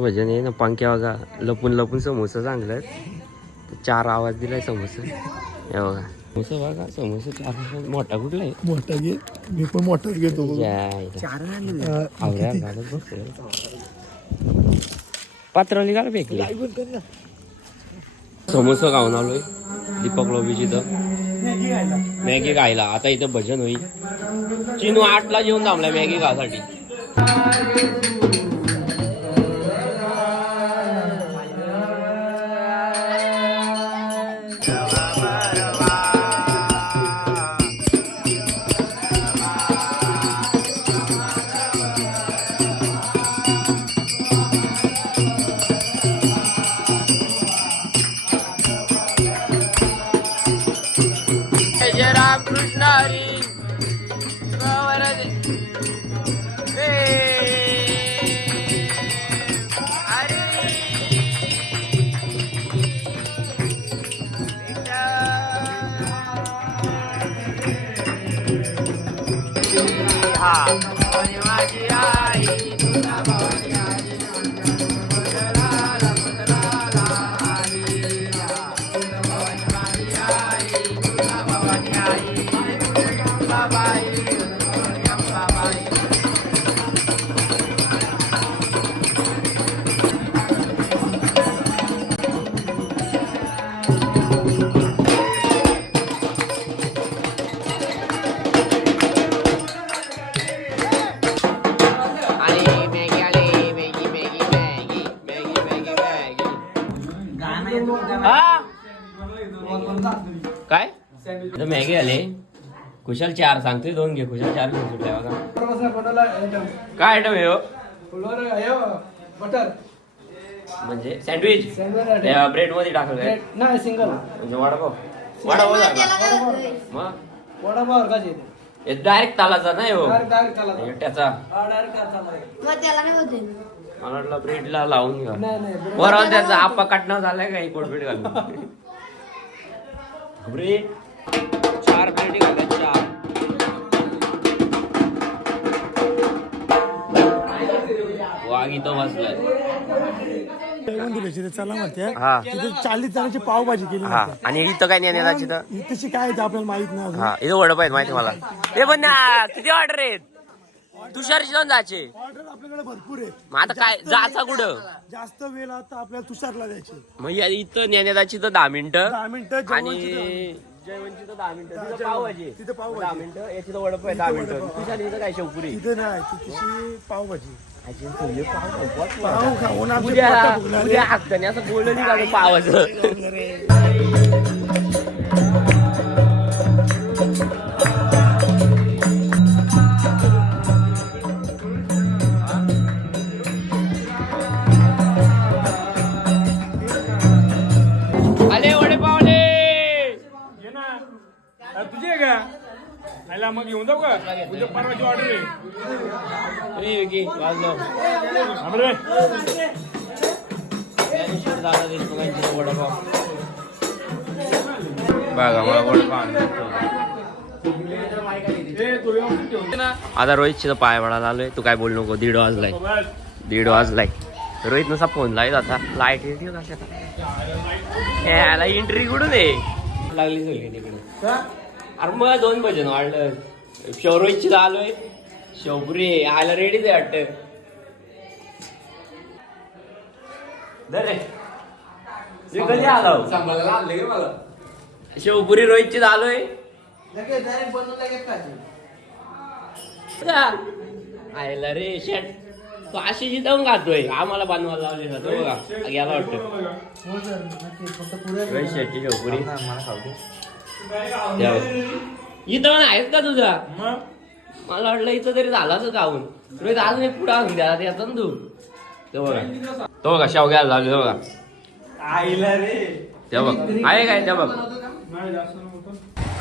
भजन आहे ना पंख्या बघा लपून लपून समोसा चांगलं 4 आवाज दिलाय समोसा हे बघा समोसा बघा समोसा 4 मोठा कुठला आहे मोठा घे मी पण मोठाच घेतो पात्रवली का फेकली समोसा खाऊन आलोय दीपक लॉबीची तर मॅगी खायला आता इथं भजन होईल चिनू 8ला जेवून थांबलाय मॅगी खासाठी रामकृष्ण हरी काय मॅगी आले कुशाल 4 सांगतोय 2 घे कुशाल 4 घेऊन सुटल्या बघा काय आयटम आहे बटर म्हणजे सँडविच ब्रेड मध्ये टाकलं नाही सिंगल म्हणजे वडापाव मग वडापाव डायरेक्ट तालाचा नाही हो त्याचा मला वाटलं ब्रेडला लावून घ्या बरोबर त्याचा आपा काटणं झालाय का कोडबीट घालून ब्रेड 4 ब्रेड घालायच्या 4 वाघ इथं बसलाय चला म्हणते 40 जणांची पावभाजी केली आणि इथं काय नाही तशी काय आपल्याला माहित नाही हा इथं वडपाव आहेत माहिती मला हे पण किती ऑर्डर आहेत तुषारची जाऊन जायचे ऑर्डर आपल्याकडे भरपूर आहे मग आता काय जायचं कुठं जास्त वेळ आता आपल्याला तुषारला द्यायची मग इथं नेण्याची तर 10 मिनिटं 10 मिनिटं आणि जेवणची तर 10 मिनिटं तिथं पावभाजी तिथं 10 मिनिटं याची तर वडपाव 10 मिनिटं तुषार इथं काय शेवपुरी तिथे नाही तिथेशी पावभाजी उद्या हाताने असं बोललं नाही का पावाचं आले वडे पावले तुझे का आला मग घेऊन जाऊ का उद्या परवाची ऑर्डर आहे वाजलो वडापाव बघा मला वडापाव आता रोहितची तर पाय पडायला आलोय तू काय बोलू नको 1:30 वाजलाय रोहित नुसा फोन लाईत आता लाईट येते याला एंट्री कुठून आहे लागली सगळी तिकडे अरे मग 2 भजन वाढलं रोहितची आलोय शेवपुरी आयला रेडीच आहे वाटत कधी आलो शेवपुरी रोहितची आलोय आयला रे शेट तो अशी जिथं खातोय आम्हाला बांधवायला लावले ना तो बघा गेला वाटतं रोहित शेटची शेवपुरी इथं आहेस का तुझा मला वाटलं इथं तरी झालाच काहून रोहित अजून एक पुढे आणून द्या याचा तू तो बघा शाव घ्यायला लागले बघा आईला रे त्या बघ आहे काय त्या बघ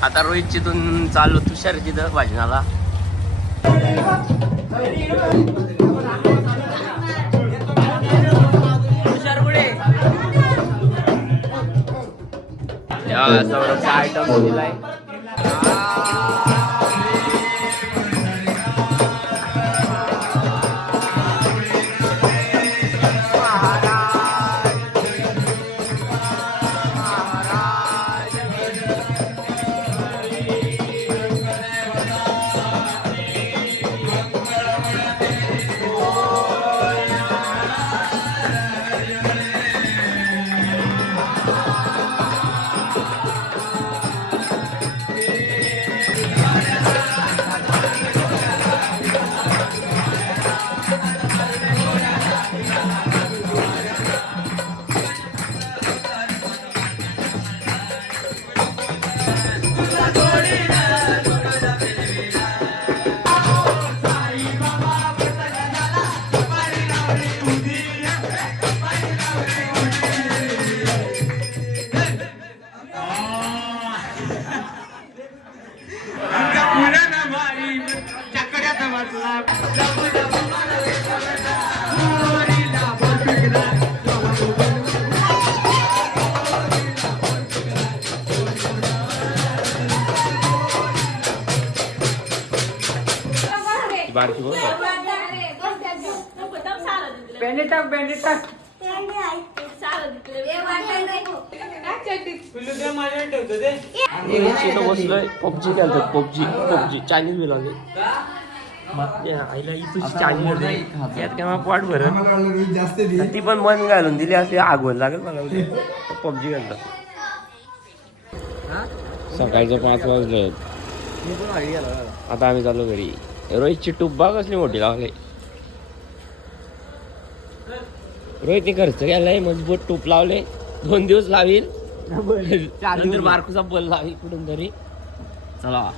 आता रोहितची तून चाललो तुषारची तर भाजनाला तुषार पुढे सौरभचा आयटम दिलाय बारकी बोल बसलोय पबजी खेळतात पबजी चायनीज मिळाले आईला इथं चायनीज यात काय मला पोट भरत ती पण मन घालून दिली असे आगवण लागेल मला पबजी खेळतात सकाळचे 5 वाजले आता आम्ही चाललो घरी रोहितची टुब्बा कसली मोठी लावली रोहितने खर्च केलाय मजबूत टूप लावले 2 दिवस लावील नंतर बारकूचा बल लावी कुठून तरी चला